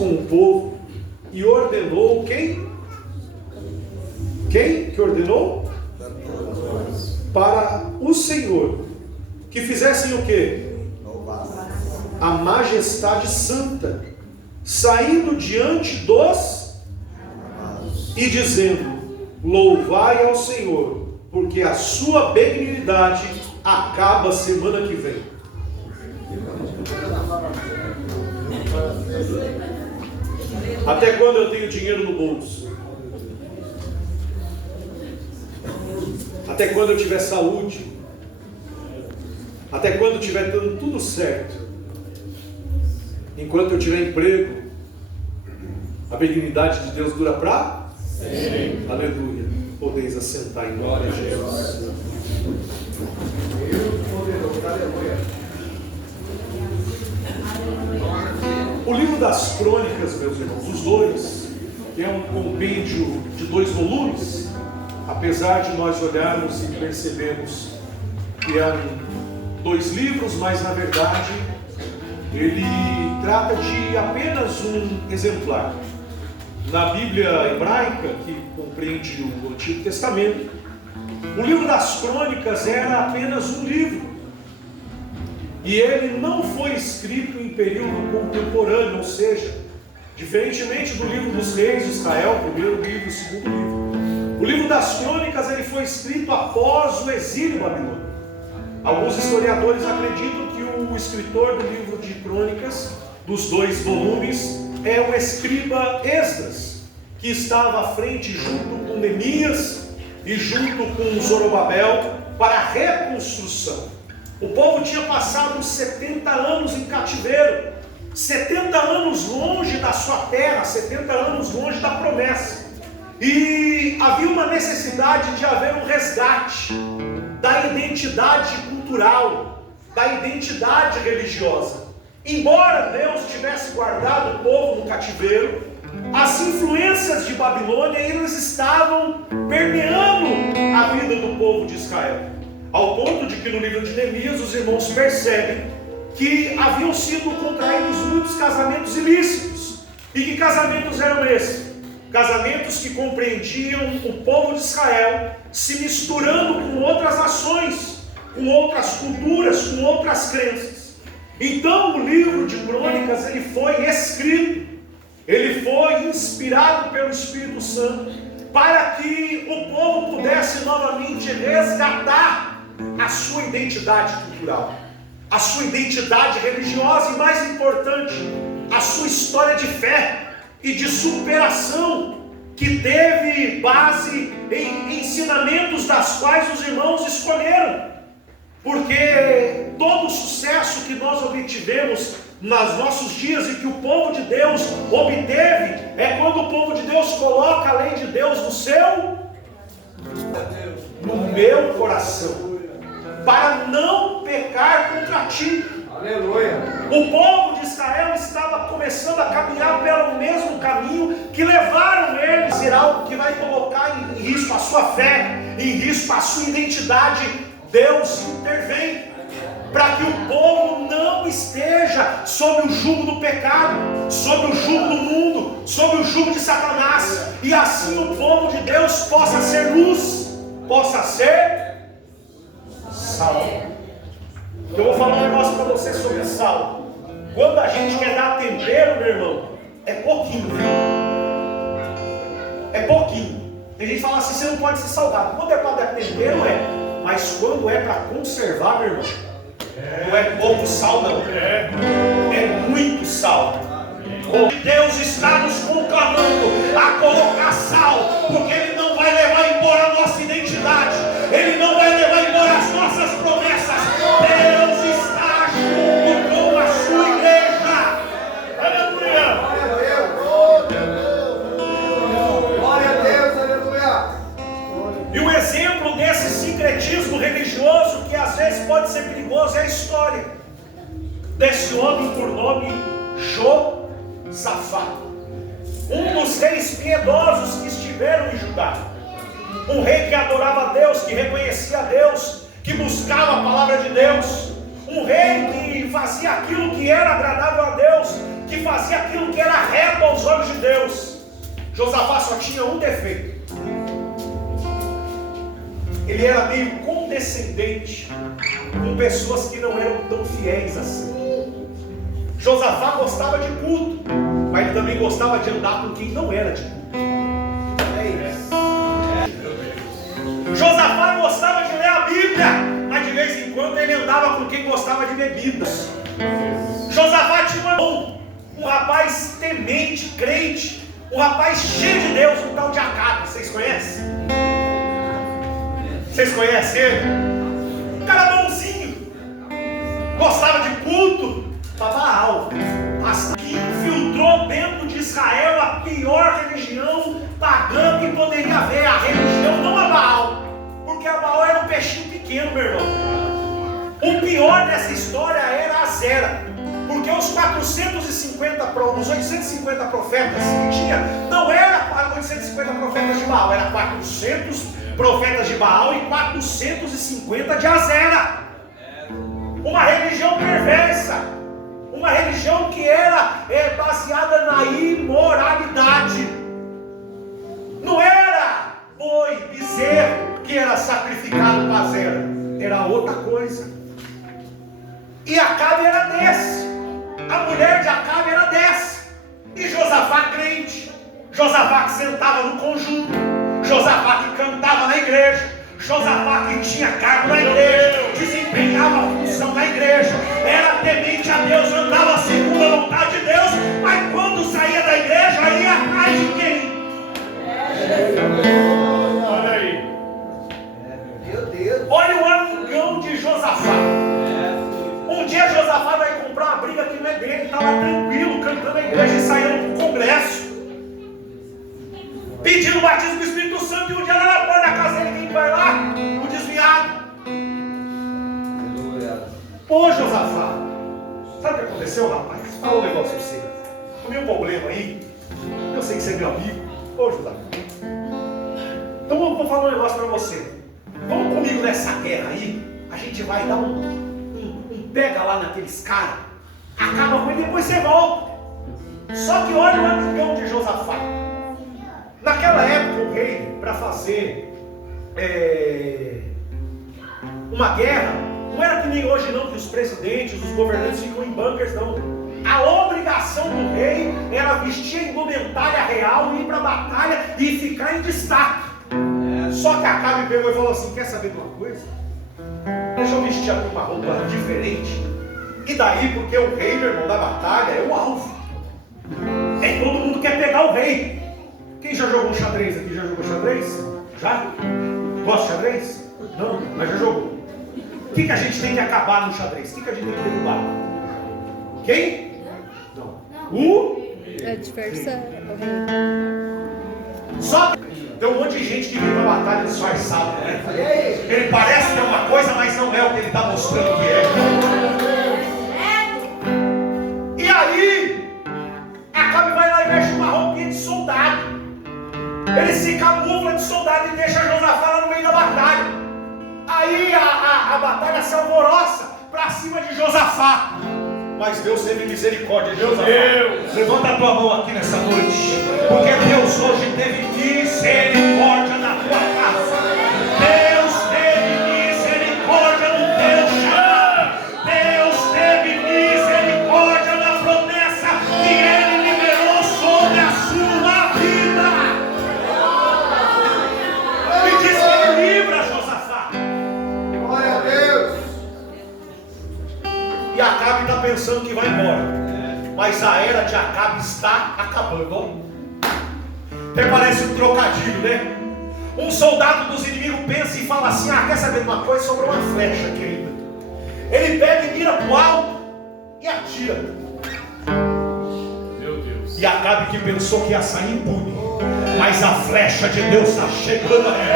com o povo e ordenou quem? Quem que ordenou? Para o Senhor que fizessem o quê? A majestade santa, saindo diante dos e dizendo: louvai ao Senhor, porque a sua benignidade acaba semana que vem. Até quando eu tenho dinheiro no bolso? Até quando eu tiver saúde? Até quando tiver dando tudo certo? Enquanto eu tiver emprego, a benignidade de Deus dura para? Sim. Aleluia. Podeis assentar em glória a Jesus. O livro das Crônicas, meus irmãos, os dois, que é um compêndio de 2 volumes, apesar de nós olharmos e percebermos que eram 2 livros, mas na verdade ele trata de apenas um exemplar. Na Bíblia hebraica, que compreende o Antigo Testamento, o livro das Crônicas era apenas um livro. E ele não foi escrito em período contemporâneo, ou seja, diferentemente do livro dos reis de Israel, primeiro livro e segundo livro. O livro das Crônicas ele foi escrito após o exílio babilônico. Alguns historiadores acreditam que o escritor do livro de Crônicas, dos 2 volumes, é o escriba Esdras, que estava à frente junto com Neemias e junto com Zorobabel para a reconstrução. O povo tinha passado uns 70 anos em cativeiro, 70 anos longe da sua terra, 70 anos longe da promessa. E havia uma necessidade de haver um resgate da identidade cultural, da identidade religiosa. Embora Deus tivesse guardado o povo no cativeiro, as influências de Babilônia elas estavam permeando a vida do povo de Israel. Ao ponto de que no livro de Neemias os irmãos percebem que haviam sido contraídos muitos casamentos ilícitos. E que casamentos eram esses? Casamentos que compreendiam o povo de Israel se misturando com outras nações, com outras culturas, com outras crenças. Então o livro de Crônicas ele foi escrito, ele foi inspirado pelo Espírito Santo para que o povo pudesse novamente resgatar a sua identidade cultural, a sua identidade religiosa e, mais importante, a sua história de fé e de superação, que teve base em ensinamentos das quais os irmãos escolheram. Porque todo o sucesso que nós obtivemos nos nossos dias e que o povo de Deus obteve, é quando o povo de Deus coloca a lei de Deus no meu coração, para não pecar contra ti. Aleluia. O povo de Israel estava começando a caminhar pelo mesmo caminho que levaram eles a ser algo que vai colocar em risco a sua fé, em risco a sua identidade. Deus intervém para que o povo não esteja sob o jugo do pecado, sob o jugo do mundo, sob o jugo de Satanás, e assim o povo de Deus possa ser luz, possa ser sal. Eu vou falar um negócio para você sobre sal. Quando a gente quer dar tempero, meu irmão, é pouquinho, viu? É pouquinho. Tem gente que fala assim, você não pode ser salgado. Quando é para dar tempero, é. Mas quando é para conservar, meu irmão, não é pouco sal, não. É muito sal. Deus está nos conclamando a colocar sal, porque Ele não vai levar embora a nossa identidade, Ele não vai levar embora as nossas promessas. Deus está junto com a sua igreja. Aleluia. Glória a Deus, aleluia. E um exemplo desse sincretismo religioso, que às vezes pode ser perigoso, é a história desse homem por nome Josafá, um dos reis piedosos que estiveram em Judá, um rei que adorava a Deus, que reconhecia a Deus, que buscava a palavra de Deus, um rei que fazia aquilo que era agradável a Deus, que fazia aquilo que era reto olhos de Deus, Josafá só tinha um defeito. Ele era meio condescendente com pessoas que não eram tão fiéis assim. Josafá gostava de culto, mas ele também gostava de andar com quem não era de culto. Josafá gostava de ler a Bíblia, mas de vez em quando ele andava com quem gostava de bebidas. Josafá tinha um rapaz temente, crente, um rapaz cheio de Deus, um tal de Acabe. Vocês conhecem? Vocês conhecem ele? Um cara bonzinho, gostava de culto, para Baal, mas que infiltrou dentro de Israel a pior religião pagã que poderia haver. A religião não a Baal, porque a Baal era um peixinho pequeno, meu irmão. O pior dessa história era a Zera, porque os 850 profetas que tinha, não era 850 profetas de Baal, era 400 profetas de Baal e 450 de Azera. Uma religião perversa, uma religião que era baseada na imoralidade. Não era boi, bezerro que era sacrificado para Azera, era outra coisa. E Acabe era desse, a mulher de Acabe era dessa. E Josafá crente, Josafá que sentava no conjunto, Josafá que cantava na igreja, Josafá que tinha cargo na igreja, desempenhava a função na igreja, era temente a Deus, andava segundo a vontade de Deus, mas quando saía da igreja ia atrás de quem? Olha aí. Meu Deus. Olha o amigão de Josafá. Um dia Josafá vai comprar uma briga que não é dele, está lá tranquilo, cantando na igreja e saindo para o congresso, pedindo o batismo do Espírito Santo, e um dia lá na porta da casa dele, quem vai lá? O desviado. Ô Josafá, sabe o que aconteceu, rapaz? Fala um negócio pra você. O meu problema aí, eu sei que você é meu amigo. Ô Josafá, então vou falar um negócio pra você. Vamos comigo nessa guerra aí, a gente vai dar um pega lá naqueles caras, acaba com ele e depois você volta. Só que olha o amigão de Josafá. Naquela época o rei, para fazer uma guerra, não era que nem hoje não, que os presidentes, os governantes ficam em bunkers, não. A obrigação do rei era vestir a indumentária real, ir para a batalha e ficar em destaque. Só que Acabe pegou e falou assim: quer saber de uma coisa? Deixa eu vestir aqui uma roupa diferente. E daí, porque o rei, meu irmão, da batalha é o alvo. Todo mundo quer pegar o rei. Quem já jogou xadrez aqui? Já jogou xadrez? Já? Gosta de xadrez? Não, mas já jogou. O que a gente tem que acabar no xadrez? O que a gente tem que derrubar? Quem? Não. O adversário. Só tem um monte de gente que vive uma batalha disfarçada, né? Ele parece ter uma coisa, mas não é o que ele está mostrando que é. E aí, Acabe vai lá e veste uma roupinha de soldado. Ele se camufla de soldado e deixa Josafá lá no meio da batalha. Aí a batalha se alvoroça para cima de Josafá. Mas Deus teve misericórdia de Josafá. Deus, levanta a tua mão aqui nessa noite, porque Deus hoje teve misericórdia na tua casa. Deus teve misericórdia no teu chão. Deus teve misericórdia na promessa que Ele liberou sobre a sua vida. E diz que Ele livra Josafá. Glória a Deus. E Acabe está pensando que vai embora, mas a era de Acabe está acabando. Até parece um trocadilho, né? Um soldado dos inimigos pensa e fala assim: quer saber de uma coisa? Sobrou uma flecha aqui ainda. Ele pega e mira para o alto e atira. Meu Deus. E Acabe que pensou que ia sair impune, mas a flecha de Deus está chegando aí.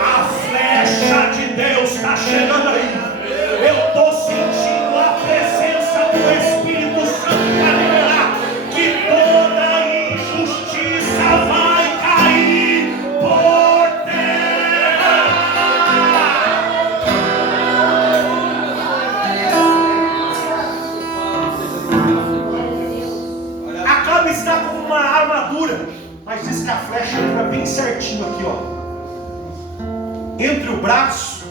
A flecha de Deus está chegando aí. Eu estou sentindo a presença do Espírito Santo para liberar que toda injustiça vai cair por terra. Acabe está com uma armadura, mas diz que a flecha entra bem certinho aqui, ó, entre o braço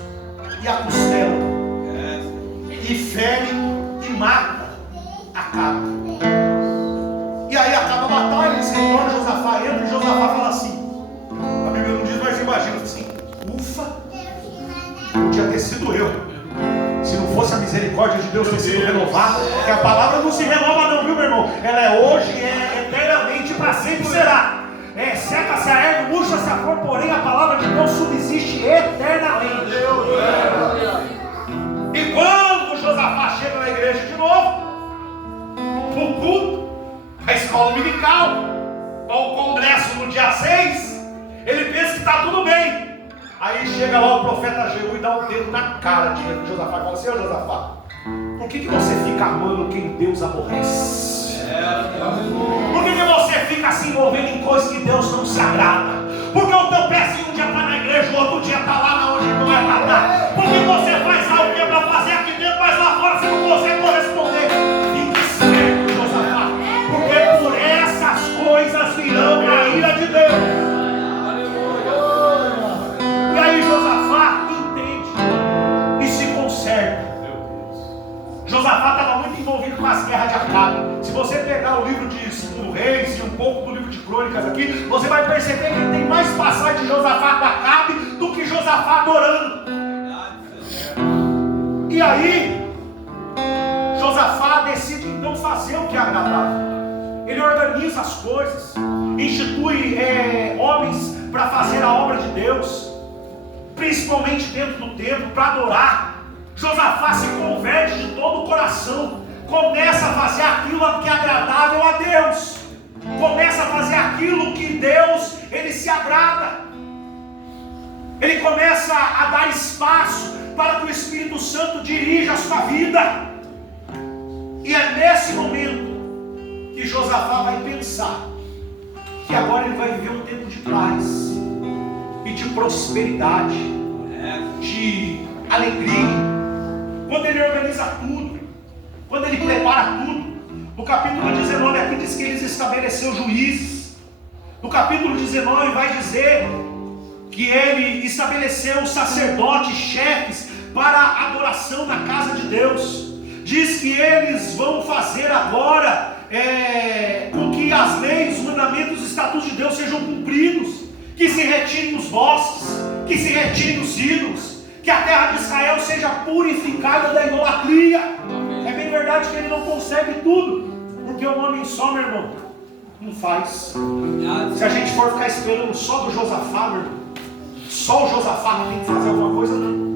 e a costela, e fere e mata Acabe. E aí acaba a batalha, eles retornam, Josafá entra e Josafá fala assim, a Bíblia não diz, mas imagina assim, ufa, podia ter sido eu, se não fosse a misericórdia de Deus ter sido renovada, que a palavra não se renova não, viu meu irmão? Ela é hoje, é eternamente, para sempre será. Seca-se a erva, murcha-se a flor, porém a palavra de Deus subsiste eternamente. E quando Josafá chega na igreja de novo, o culto, a escola dominical, o congresso no dia 6, ele pensa que está tudo bem. Aí chega lá o profeta Jeú e dá um dedo na cara de Josafá e fala assim, ô Josafá, por que você fica amando quem Deus aborrece? Por que você fica se envolvendo em coisas que Deus não se agrada? Porque o teu pezinho um dia está na igreja, o outro dia está lá onde não é para estar. Por que você faz algo que é para fazer aqui dentro, mas lá fora você não consegue corresponder? Fique certo, Josafá, porque por essas coisas virão a ira de Deus. E aí Josafá entende e se conserta. Josafá estava muito envolvido com as guerras de Acabe. Se você pegar o livro de 2 Reis e um pouco do livro de Crônicas aqui, você vai perceber que tem mais passagem de Josafá com Acabe do que Josafá adorando. E aí Josafá decide então fazer o que é agradável. Ele organiza as coisas, institui homens para fazer a obra de Deus, principalmente dentro do templo, para adorar. Josafá se converte de todo o coração, começa a fazer aquilo que é agradável a Deus, começa a fazer aquilo que Deus, ele se agrada. Ele começa a dar espaço para que o Espírito Santo dirija a sua vida. E é nesse momento que Josafá vai pensar que agora ele vai viver um tempo de paz e de prosperidade, de alegria. Quando ele organiza tudo, quando ele prepara tudo, no capítulo 19 aqui diz que ele estabeleceu juízes. No capítulo 19 vai dizer que ele estabeleceu sacerdotes, chefes para a adoração na casa de Deus. Diz que eles vão fazer agora com que as leis, os mandamentos, os estatutos de Deus sejam cumpridos, que se retirem os bosques, que se retirem os ídolos, que a terra de Israel seja purificada da idolatria. É bem verdade que ele não consegue tudo, porque um homem só, meu irmão, não faz. Se a gente for ficar esperando só do Josafá, meu irmão, só o Josafá não tem que fazer alguma coisa, não.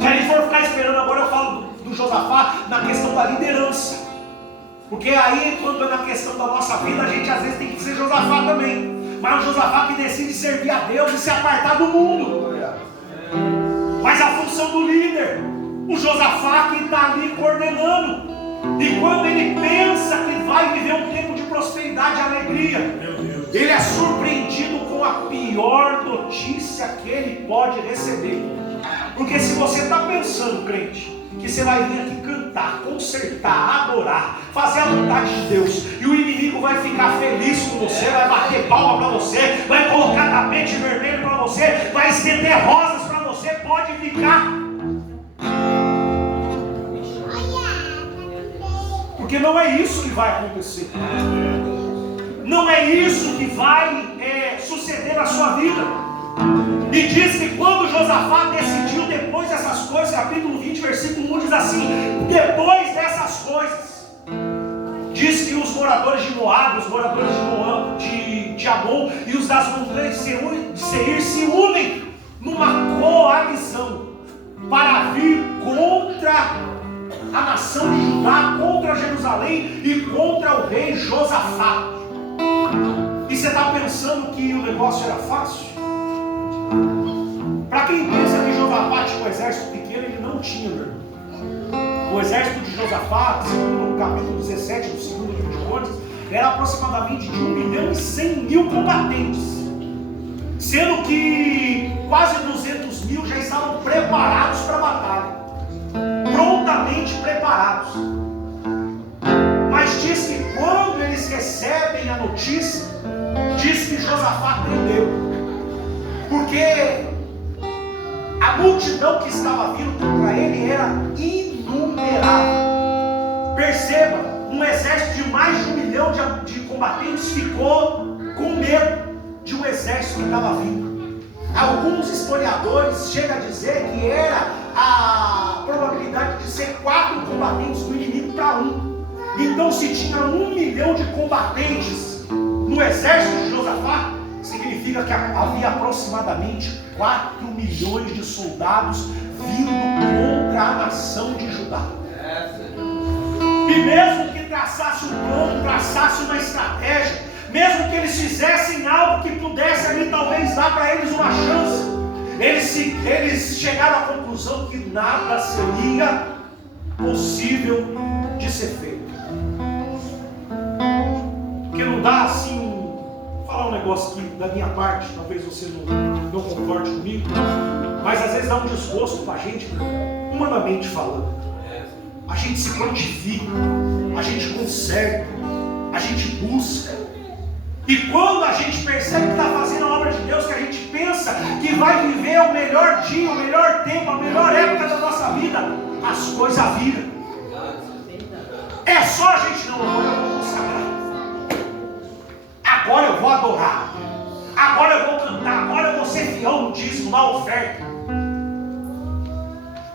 Se a gente for ficar esperando, agora eu falo do Josafá na questão da liderança, porque aí quando é na questão da nossa vida, a gente às vezes tem que ser Josafá também. Mas o Josafá que decide servir a Deus e se apartar do mundo. Mas a função do líder, o Josafá que está ali coordenando. E quando ele pensa que vai viver um tempo de prosperidade e alegria, ele é surpreendido com a pior notícia que ele pode receber. Porque se você está pensando, crente, que você vai vir aqui cantar, consertar, adorar, fazer a vontade de Deus, e o inimigo vai ficar feliz com você, vai bater palma para você, vai colocar tapete vermelho para você, vai estender rosas para você, pode ficar. Porque não é isso que vai acontecer. Não é isso que vai suceder na sua vida. E diz que quando Josafá decidiu, depois dessas coisas, capítulo 20, versículo 1 diz assim: depois dessas coisas, diz que os moradores de Moab, os moradores de Amon e os das montanhas de Seir se unem numa coalizão para vir contra a nação de Judá, contra Jerusalém e contra o rei Josafá. E você está pensando que o negócio era fácil? Para quem pensa que Josafá tinha um exército pequeno, ele não tinha, meu irmão. O exército de Josafá, segundo o capítulo 17 do segundo livro de Crônicas, era aproximadamente de 1.100.000 combatentes, sendo que quase 200.000 já estavam preparados para a batalha, prontamente preparados. Mas diz que quando eles notícia diz que Josafá tremeu, porque a multidão que estava vindo contra ele era inumerável. Perceba, um exército de mais de 1 milhão de combatentes ficou com medo de um exército que estava vindo. Alguns historiadores chegam a dizer que era a probabilidade de ser 4 combatentes do inimigo para 1. Então, se tinha 1 milhão de combatentes no exército de Josafá, significa que havia aproximadamente 4 milhões de soldados vindo contra a nação de Judá. E mesmo que traçasse um plano, traçasse uma estratégia, mesmo que eles fizessem algo que pudesse ali talvez dar para eles uma chance, eles chegaram à conclusão que nada seria possível de ser feito. Porque não dá assim, vou falar um negócio aqui da minha parte, talvez você não concorde comigo, mas às vezes dá um desgosto para a gente, humanamente falando. A gente se prontifica, a gente conserta, a gente busca. E quando a gente percebe que está fazendo a obra de Deus, que a gente pensa que vai viver o melhor dia, o melhor tempo, a melhor época da nossa vida, as coisas viram. É só a gente não, agora eu vou consagrar, agora eu vou adorar, agora eu vou cantar, agora eu vou ser fiel no dízimo, na oferta,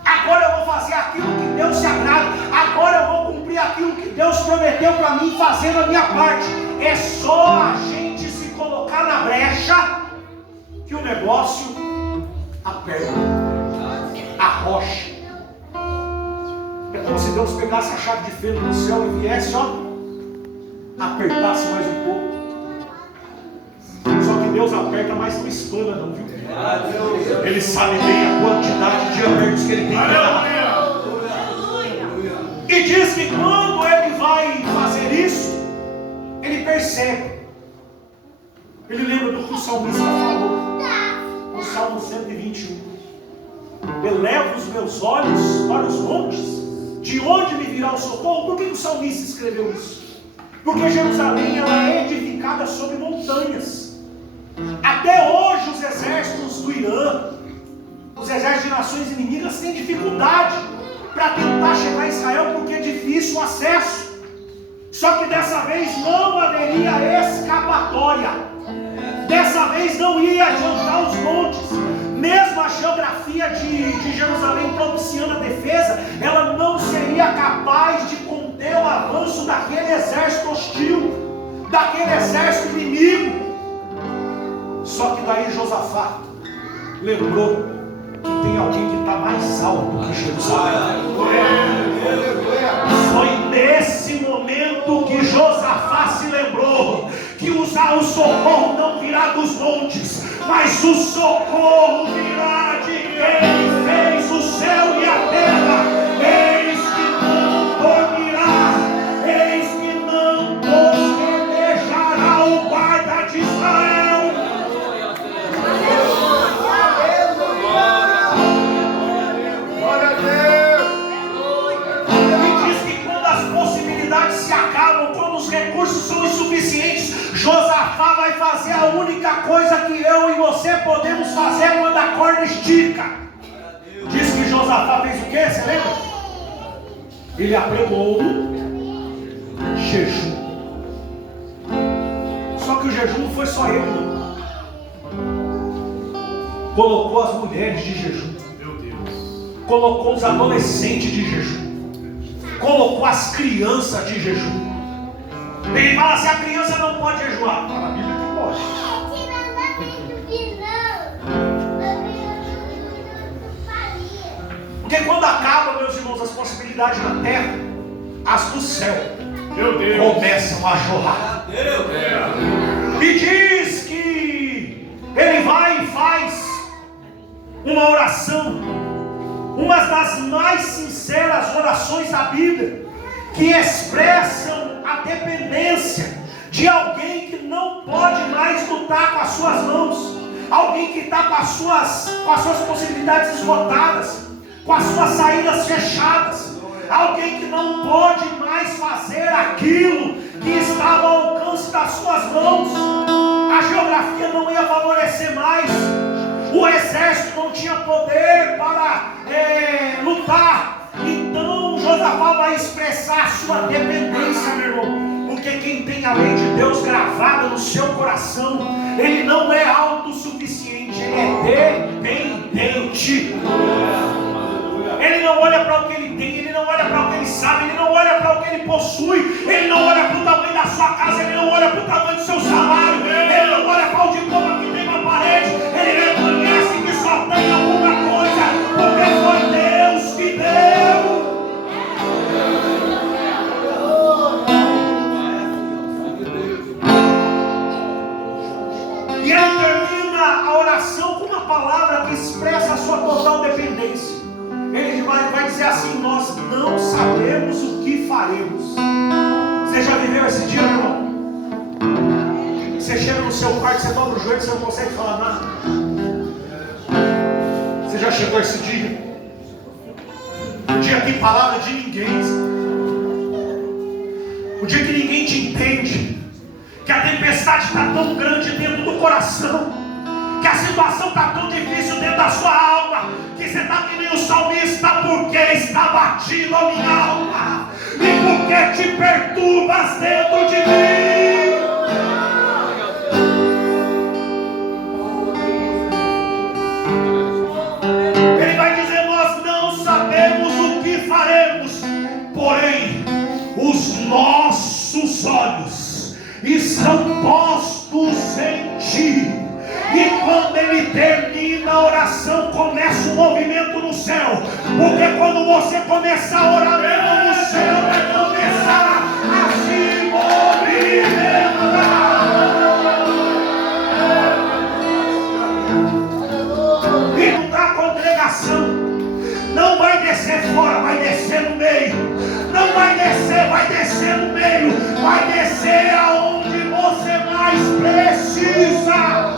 agora eu vou fazer aquilo que Deus se agrada, agora eu vou cumprir aquilo que Deus prometeu para mim, fazendo a minha parte. É só a gente se colocar na brecha que o negócio aperta, arrocha. É como se Deus pegasse a chave de feno do céu e viesse, apertasse mais um pouco. Só que Deus aperta, mas não espana não, viu? Ele sabe bem a quantidade de apertos que Ele tem que dar. E diz que quando Ele vai fazer isso, Ele percebe. Ele lembra do que o salmista falou no Salmo 121. Elevo os meus olhos para os montes, de onde me virá o socorro? Por que o salmista escreveu isso? Porque Jerusalém ela é edificada sobre montanhas. Até hoje os exércitos do Irã, os exércitos de nações inimigas têm dificuldade para tentar chegar a Israel, porque é difícil o acesso. Só que dessa vez não haveria escapatória. Dessa vez não ia adiantar os montes. Mesmo a geografia de Jerusalém propiciando a defesa, ela não seria capaz de conter o avanço daquele exército hostil, daquele exército inimigo. Só que daí Josafá lembrou que tem alguém que está mais alto que Jerusalém. Foi nesse momento que Josafá se lembrou que o socorro não virá dos montes, mas o socorro virá de quem fez o céu e a terra. Eis que não dormirá, eis que não bosquejará o guarda de Israel. Se acabam, quando os recursos são insuficientes, Josafá vai fazer a única coisa que eu e você podemos fazer quando a corda estica. Diz que Josafá fez o quê? Você lembra? Ele apregou jejum. Só que o jejum não foi só ele, não. Colocou as mulheres de jejum. Meu Deus. Colocou os adolescentes de jejum. Colocou as crianças de jejum. Ele fala assim: a criança não pode jejuar. Fala a Bíblia que pode. Porque quando acabam, meus irmãos, as possibilidades da terra, as do céu, meu Deus, começam a jorrar. E diz que ele vai e faz uma oração, uma das mais sinceras orações da Bíblia, que expressam a dependência de alguém que não pode mais lutar com as suas mãos, alguém que está com as suas possibilidades esgotadas, com as suas saídas fechadas, alguém que não pode mais fazer aquilo que estava ao alcance das suas geografia não ia favorecer mais. O exército não tinha poder para lutar. Então Josafá vai expressar a sua dependência, meu irmão. Porque quem tem a lei de Deus gravada no seu coração, ele não é autossuficiente, ele é dependente. Ele não olha para o que ele tem, ele não olha para o que ele sabe, ele não olha para o que ele possui, ele não olha para o tamanho da sua casa, ele não olha para o tamanho do seu salário, ele não olha para o diploma que tem na parede, ele reconhece que só tem alguma coisa, porque foi Deus que deu. E ele termina a oração com uma palavra que expressa a sua total dependência. Ele vai dizer assim: nós não sabemos o que faremos. Você já viveu esse dia, meu irmão? Você chega no seu quarto, você dobra o joelho, você não consegue falar nada. Você já chegou esse dia? O dia que tem palavra de ninguém. O dia que ninguém te entende. Que a tempestade está tão grande dentro do coração, que a situação está tão difícil dentro da sua alma, que você está que nem o salmista: porque está batido a minha alma, e porque te perturbas dentro de mim. Ele vai dizer: nós não sabemos o que faremos, porém os nossos olhos estão postos em ti. E quando ele termina a oração, começa um movimento no céu. Porque quando você começar a orar, meu irmão, o céu vai começar a se movimentar. E a congregação não vai descer fora, vai descer no meio. Não vai descer, vai descer no meio. Vai descer aonde você mais precisa.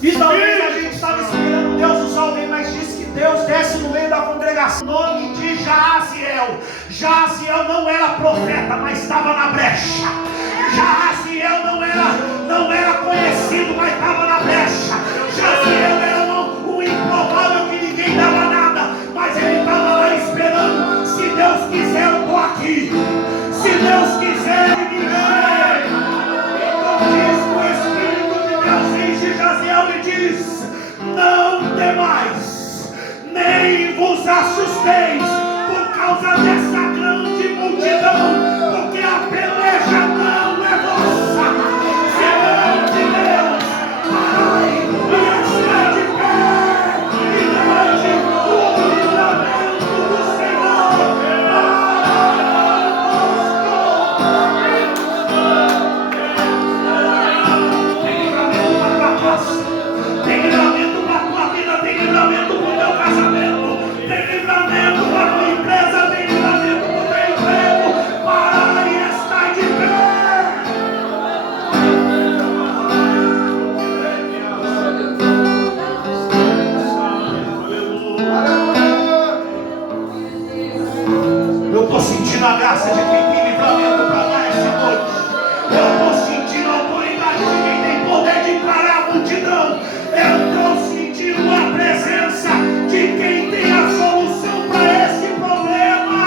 E talvez a gente estava esperando Deus usar alguém, mas diz que Deus desce no meio da congregação. O nome de Jaziel. Jaziel não era profeta, mas estava na brecha. Jaziel não era conhecido, mas estava na brecha. Jaziel era um improvável que ninguém dava nada, mas ele estava lá esperando. Se Deus quiser, eu estou aqui. Se Deus quiser, ele me vem. Então diz o Espírito de Deus enche Jaziel e diz: não temais, nem vos assusteis por causa dessa grande multidão, porque a peleja não é vossa, senão de Deus. Parai e está de pé, e grande o livramento do Senhor. Tem livramento para a tua vida, tem livramento para o teu casamento, tem livramento para a tua empresa, tem livramento para o teu emprego. Para e está de pé. Eu estou sentindo a graça de quem tem livramento para dar essa noite. Eu estou sentindo a autoridade de quem tem poder de parar a multidão. Eu estou sentindo a presença de quem tem a solução para esse problema.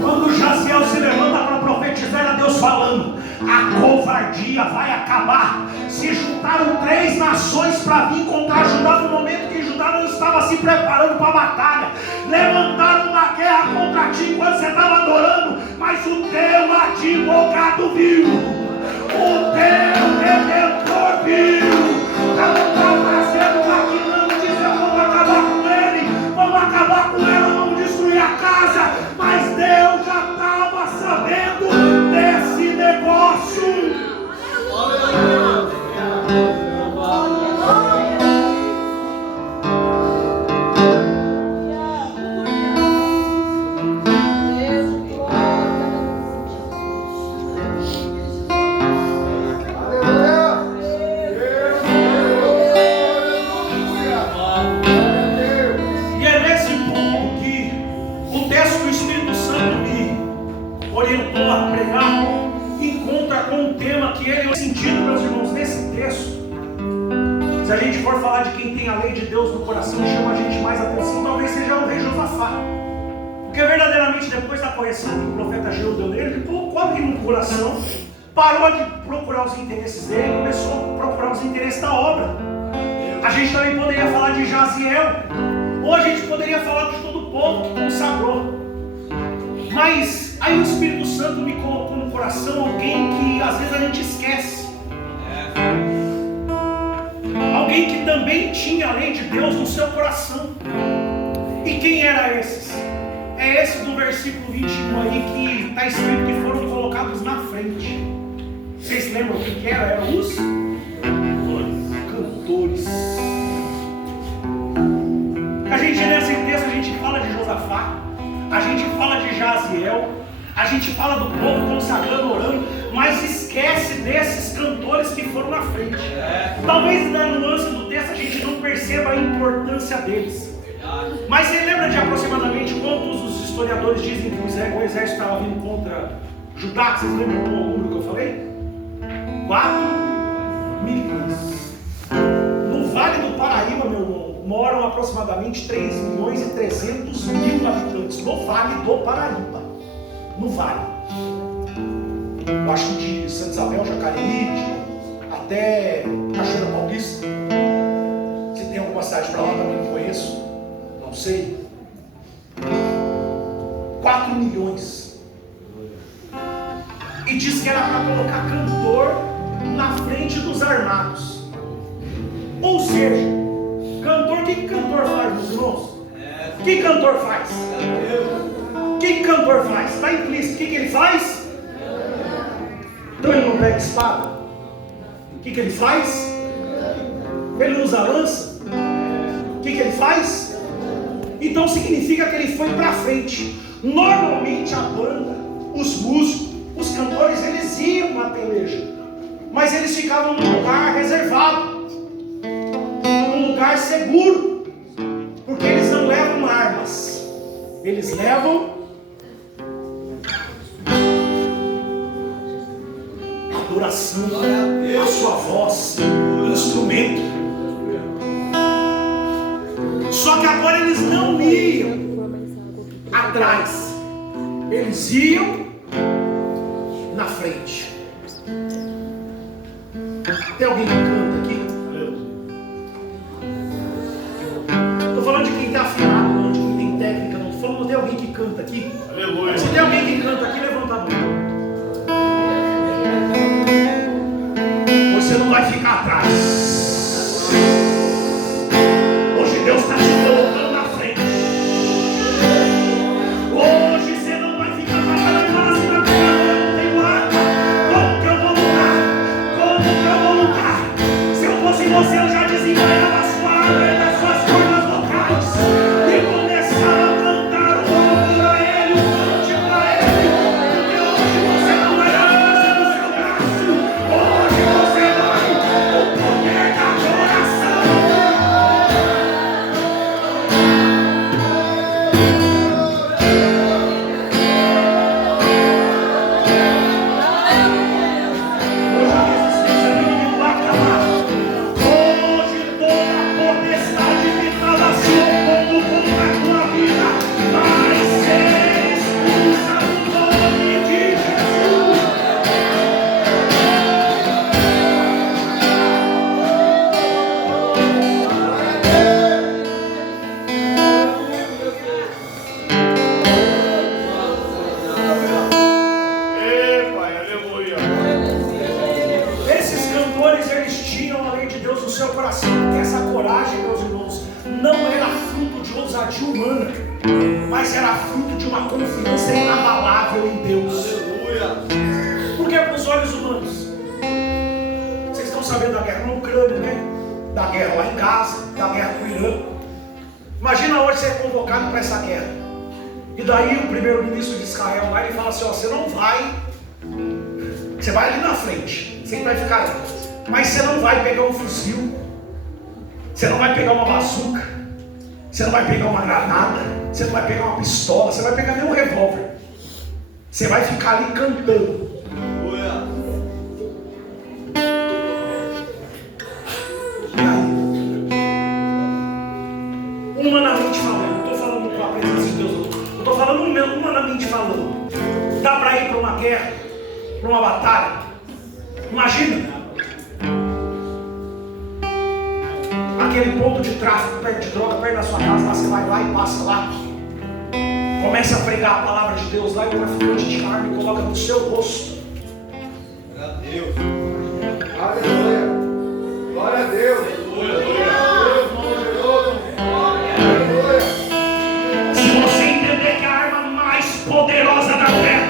Quando Jaziel se levanta para profetizar, era Deus falando: a covardia vai acabar. Se juntaram 3 nações para vir contra Judá no momento que Judá não estava se preparando para a batalha. Levantaram uma guerra contra ti quando você estava adorando, mas o teu advogado viu, o teu redentor viu. Estava fazendo, maquinando, dizendo: vamos acabar com ele, vamos acabar com ela, vamos destruir a casa. Mas Deus já estava sabendo desse negócio. gente for falar de quem tem a lei de Deus no coração e chama a gente mais atenção, talvez seja o rei Josafá. Porque verdadeiramente depois da correção que o profeta Jeú deu nele, ele colocou aquilo no coração, parou de procurar os interesses dele e começou a procurar os interesses da obra. A gente também poderia falar de Jaziel, ou a gente poderia falar de todo o povo que consagrou. Mas aí o Espírito Santo me colocou no coração alguém que às vezes a gente esquece. Alguém que também tinha a lei de Deus no seu coração. E quem era esses? É esse do versículo 21 aí que está escrito que foram colocados na frente. Vocês lembram quem que era? Eram os cantores. A gente nesse texto a gente fala de Josafá, a gente fala de Jaziel, a gente fala do povo consagrando, orando, mas esquece desses cantores que foram na frente. Talvez na nuance do texto a gente não perceba a importância deles. Mas você lembra de aproximadamente quantos os historiadores dizem que o exército estava vindo contra Judá? Vocês lembram do número que eu falei? 4 milhões. No Vale do Paraíba, meu irmão, moram aproximadamente 3.300.000 habitantes. No Vale do Paraíba. No Vale. Eu acho que de Santa Isabel, Jacareí, até Cachoeira Paulista. Se tem alguma cidade para lá também não conheço. Não sei. 4 milhões. E diz que era para colocar cantor na frente dos armados. Ou seja, cantor, o que cantor faz, meus irmãos? O que cantor faz? O que cantor faz? Está implícito. O que ele faz? Então ele não pega espada. O que ele faz? Ele usa lança. O que ele faz? Então significa que ele foi para frente. Normalmente a banda, os músicos, os cantores, eles iam na peleja, mas eles ficavam num lugar reservado, num lugar seguro, porque eles não levam armas, eles levam adoração, a sua voz, o instrumento. Só que agora eles não iam atrás, eles iam na frente. Tem alguém que canta aqui? Estou falando de quem está afinado, não de quem tem técnica, não. Estou falando de alguém que canta aqui. Aleluia. Se tem alguém que canta aqui, levanta a mão. Você não vai ficar atrás. Hoje Deus está te colocando na frente. Hoje você não vai ficar trabalhando para cima, não tenho arma. Como que eu vou lutar? Como que eu vou lutar? Se eu fosse você, eu já desembanhava a sua arma das suas cordas vocais e começava a cantar o louvor a Ele, o cante para Ele. Porque hoje você não vai dar força no seu braço. Hoje você vai o poder da adoração. Hoje toda potestade que estava se opondo contra a tua vida vai ser expulsa no nome de Jesus. Esses cantores, eles tinham a lei de Deus no seu coração, porque essa coragem, meus irmãos, não era fruto de ousadia humana, mas era fruto de uma confiança inabalável em Deus. Porque para os olhos humanos, vocês estão sabendo da guerra na Ucrânia, né? Da guerra lá em Gaza, da guerra com o Irã. Imagina hoje você é convocado para essa guerra. E daí o primeiro-ministro de Israel lá, ele fala assim, ó, você não vai, você vai ali na frente, você vai ficar ali, mas você não vai pegar um fuzil, você não vai pegar uma bazuca, você não vai pegar uma granada, você não vai pegar uma pistola, você não vai pegar nem um revólver, você vai ficar ali cantando. E aí? humanamente falando, não estou falando com a presença de Deus, eu estou falando humanamente falando. Dá para ir para uma guerra, para uma batalha? Imagina aquele ponto de tráfico perto de droga, perto da sua casa, lá você vai lá e passa lá, começa a pregar a palavra de Deus lá, e o traficante de arma e coloca no seu rosto. Glória a Deus. Aleluia. Glória a Deus. Se você entender que a arma mais poderosa da terra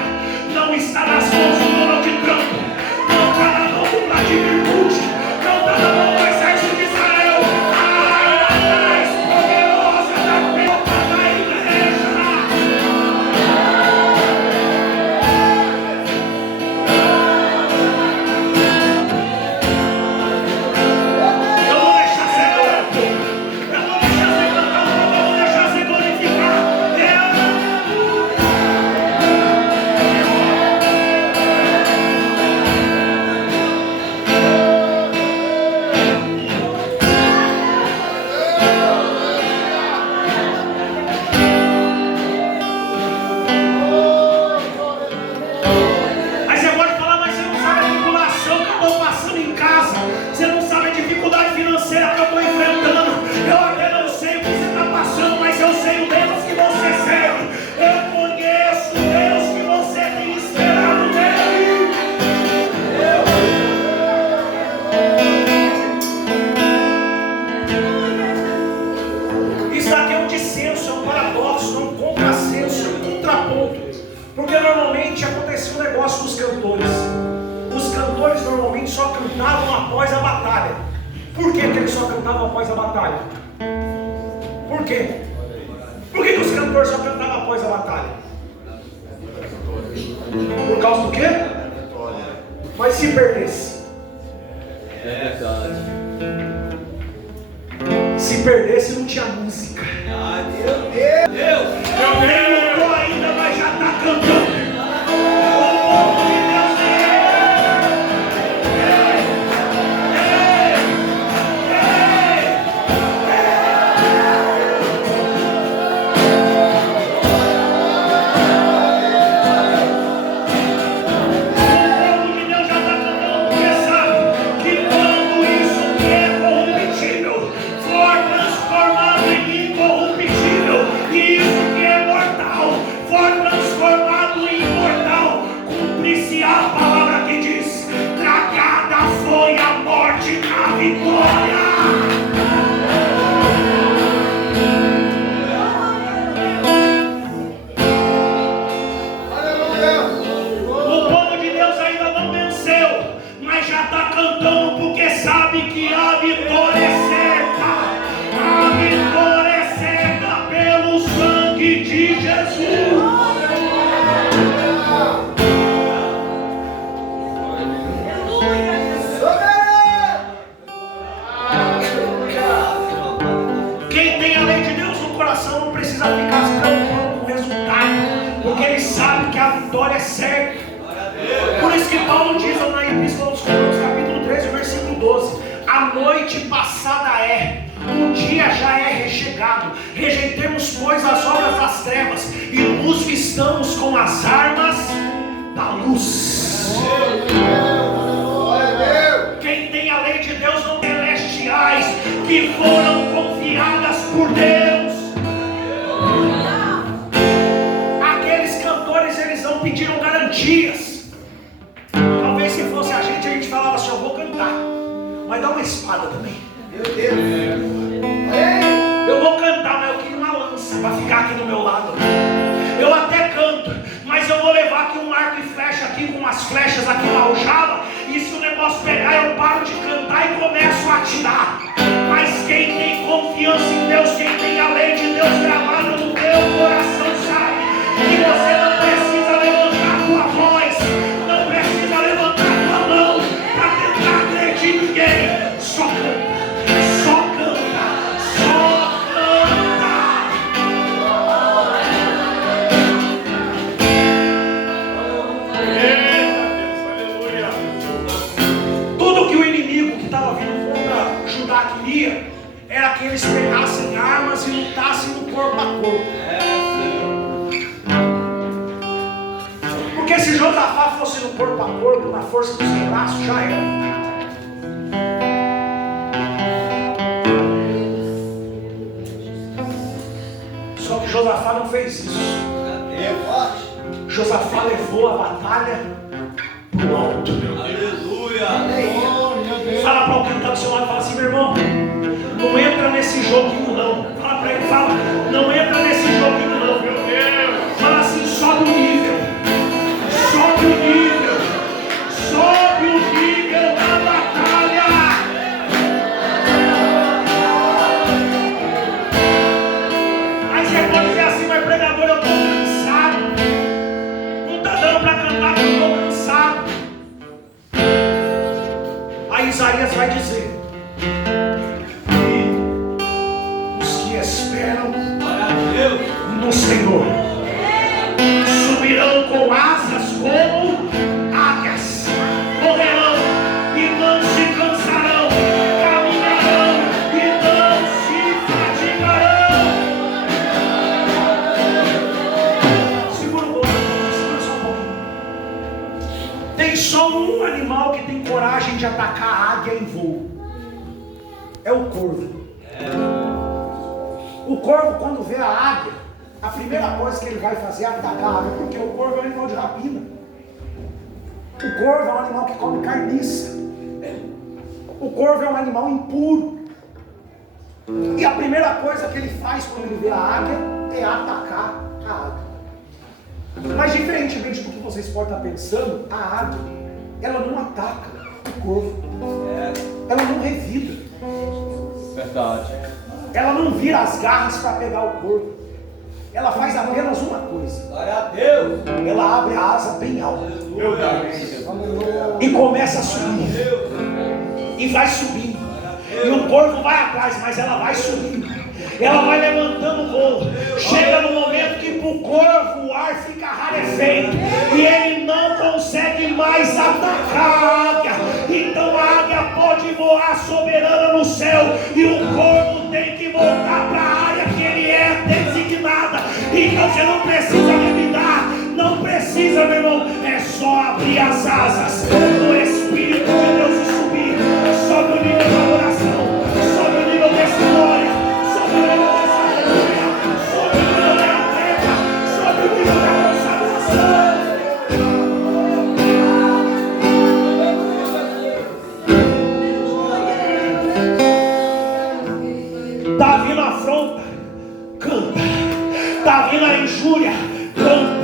não está nas mãos do Donald Trump, não está na mão do Vladimir Putin, não está na mão do exército de Israel, a arma mais poderosa da terra está na igreja. Eu vou deixar você adorar um pouco, eu vou deixar você cantar um pouco, eu vou deixar você glorificar. Aí você pode falar, mas você não sabe a tribulação que eu estou passando em casa, você não sabe a dificuldade financeira que eu estou enfrentando. Eu até não sei o que você está passando, mas eu sei o Deus que você serve. Eu conheço o Deus que você tem esperado nele. Isso aqui é um dissenso, é um paradoxo, é um contrassenso, é um contraponto. Porque normalmente acontecia um negócio com os cantores. Os cantores normalmente só cantavam após a batalha. Por que eles só cantavam após a batalha? Por quê? Por que os cantores só cantavam após a batalha? Por causa do quê? Mas se perdesse? É verdade. Se perdesse não tinha música. Ah, meu Deus. Eu nem lutou ainda, mas já está cantando. O povo de Deus já está cantando, porque sabe que quando isso que é corruptível for transformado em incorruptível, e isso que é mortal for transformado em imortal, cumpre-se a palavra que diz: tragada foi a morte na vitória. O povo de Deus ainda não venceu, mas já está cantando porque sabe que a vitória é certa. A vitória é certa pelo sangue de Jesus. Quem tem a lei de Deus no coração não precisa ficar se preocupando com o resultado, porque ele sabe que a vitória é certa. Por isso que Paulo diz na Epístola aos Coríntios, capítulo 13, versículo 12: a noite passada é, o dia já é rechegado. Rejeitemos, pois, as obras das trevas e nos vistamos com as armas da luz. Quem tem a lei de Deus não tem celestiais que foram confiadas por Deus. Aqueles cantores, eles não pediram garantias. Talvez se fosse a gente falava assim: eu vou cantar, mas dá uma espada também. Meu Deus. Eu vou cantar, mas eu queria uma lança para ficar aqui do meu lado. Eu até canto, mas eu vou levar aqui um arco e flecha aqui com umas flechas aqui na aljava, e se o negócio pegar eu paro de cantar e começo a atirar. Mas quem tem confiança em Deus, quem tem a lei de Deus gravada no teu coração, sabe que você não precisa levantar a tua voz, não precisa levantar a tua mão para tentar agredir ninguém. Só canta, só canta, só canta. Tudo que o inimigo que estava vindo contra Judá queria era que eles pegassem armas e lutassem no corpo. Porque se Josafá fosse no corpo a corpo, na força dos seus braços, já era. Só que Josafá não fez isso. Josafá levou a batalha para o alto. Aleluia. Fala para alguém que está do seu lado e fala assim: meu irmão, não entra nesse joguinho não. Fala para ele, fala, não entra nesse joguinho não. Meu Deus. Fala assim: sobe o nível. Sobe o nível. Sobe o nível da batalha. Aí você pode dizer assim: mas pregador, eu estou cansado. Não está dando para cantar porque eu estou cansado. Aí Isaías vai dizer: os que esperam no Senhor subirão com asas como águias, correrão e não se cansarão, caminharão e não se fatigarão. Segura um pouquinho, segura só um pouquinho. Tem só um animal que tem coragem de atacar a águia em voo. É o corvo. O corvo, quando vê a águia, a primeira coisa que ele vai fazer é atacar a águia, porque o corvo é um animal de rapina. O corvo é um animal que come carniça. O corvo é um animal impuro. E a primeira coisa que ele faz quando ele vê a águia é atacar a águia. Mas diferentemente do que vocês podem estar pensando, a águia, ela não ataca o corvo. Ela não revida. Verdade. Ela não vira as garras para pegar o corvo. Ela faz apenas uma coisa. Glória a Deus. Ela abre a asa bem alta Meu Deus. e começa a subir. E vai subindo. E o corvo vai atrás, mas ela vai subindo. Ela vai levantando o voo. Chega no momento que para o corvo o ar fica rarefeito e ele não consegue mais atacar a águia. Então a águia pode voar soberana no céu e o corvo tem que voltar para a área que ele é designada. Então você não precisa revidar, não precisa, meu irmão. É só abrir as asas do Espírito de Deus e subir. Sobe o nível da oração, sobe o nível da história, sobe o nível da aleluia, sobe o nível da entrega, sobe o nível da consagração. Tá vindo a afronta, canta. Tá vindo a injúria, canta.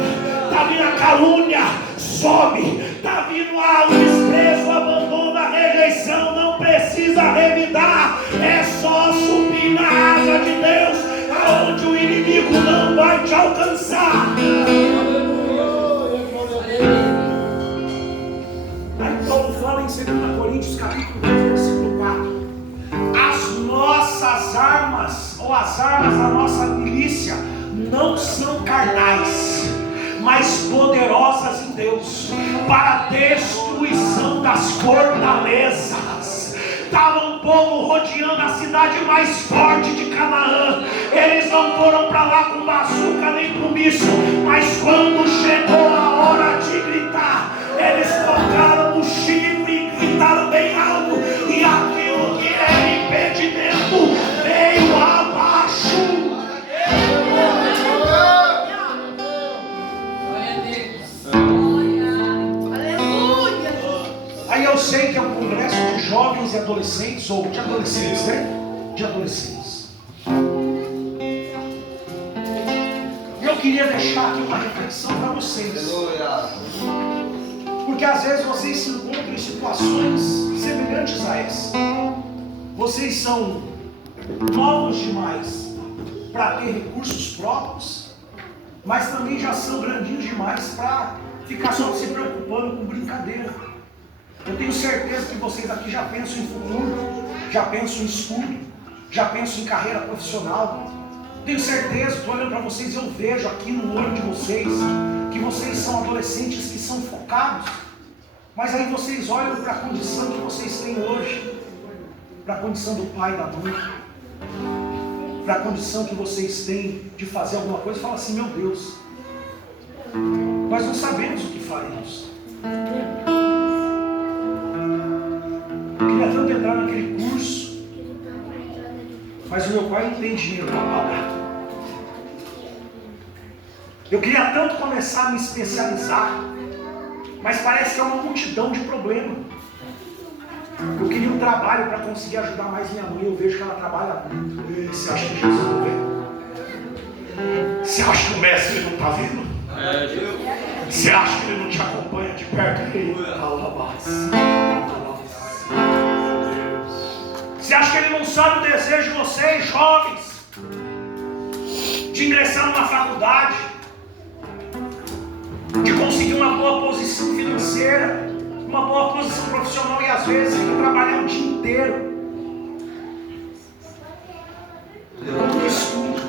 Tá vindo a calúnia, sobe. Tá vindo o desprezo, o abandono, a rejeição. Não precisa revidar, é só subir na asa de Deus, aonde o inimigo não vai te alcançar. Aí Paulo fala em 2 Coríntios capítulo 2, versículo 4. As nossas armas, ou as armas da nossa milícia, não são carnais, mas poderosas em Deus, para a destruição das fortalezas. Estava um povo rodeando a cidade mais forte de Canaã. Eles não foram para lá com bazuca nem com míssil, mas quando chegou a hora de gritar, eles tocaram o chifre e gritaram bem alto, e aquilo que era impedimento veio abaixo. Aí eu sei que é um congresso de jovens e adolescentes, ou de adolescentes, né? De adolescentes. E eu queria deixar aqui uma reflexão para vocês. Porque às vezes vocês se encontram em situações semelhantes a essa. Vocês são novos demais para ter recursos próprios, mas também já são grandinhos demais para ficar só se preocupando com brincadeira. Eu tenho certeza que vocês aqui já pensam em futuro, já pensam em estudo, já pensam em carreira profissional. Tenho certeza, estou olhando para vocês e eu vejo aqui no olho de vocês que vocês são adolescentes que são focados. Mas aí vocês olham para a condição que vocês têm hoje, para a condição do pai e da mãe. para a condição que vocês têm de fazer alguma coisa, fala assim: meu Deus, nós não sabemos o que faremos. Eu queria tanto entrar naquele curso, mas o meu pai não tem dinheiro para pagar. Eu queria tanto começar a me especializar, mas parece que é uma multidão de problemas. Eu queria um trabalho para conseguir ajudar mais minha mãe. Eu vejo que ela trabalha muito. Você acha que Jesus não vê? Você acha que o mestre não está vendo? Você acha que ele não te acompanha de perto? Você acha que ele não sabe o desejo de vocês, jovens, de ingressar numa faculdade, de conseguir uma boa posição financeira, uma boa posição profissional, e às vezes tem que trabalhar o dia inteiro? Como que estuda?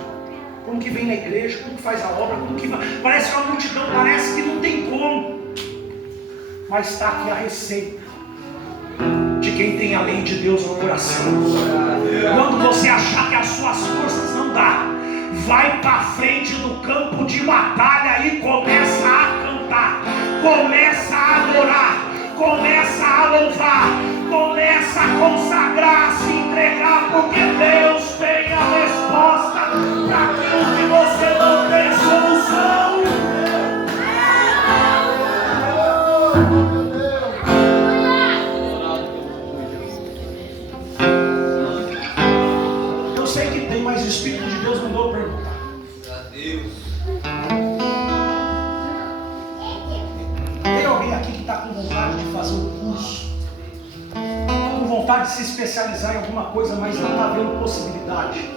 Como que vem na igreja? Como que faz a obra? Como que vai? Parece que é uma multidão, parece que não tem como. Mas está aqui a receita de quem tem a lei de Deus no coração. Quando você achar que as suas forças não dá, vai para frente do campo de batalha e começa a cantar, começa a adorar, começa a louvar, começa a consagrar, a se entregar, porque Deus tem a resposta para aquilo que você não tem solução. Eu sei que tem, mas o Espírito de Deus mandou perguntar. Tem alguém aqui que está com vontade de fazer um curso, com vontade de se especializar em alguma coisa, mas não está vendo possibilidade?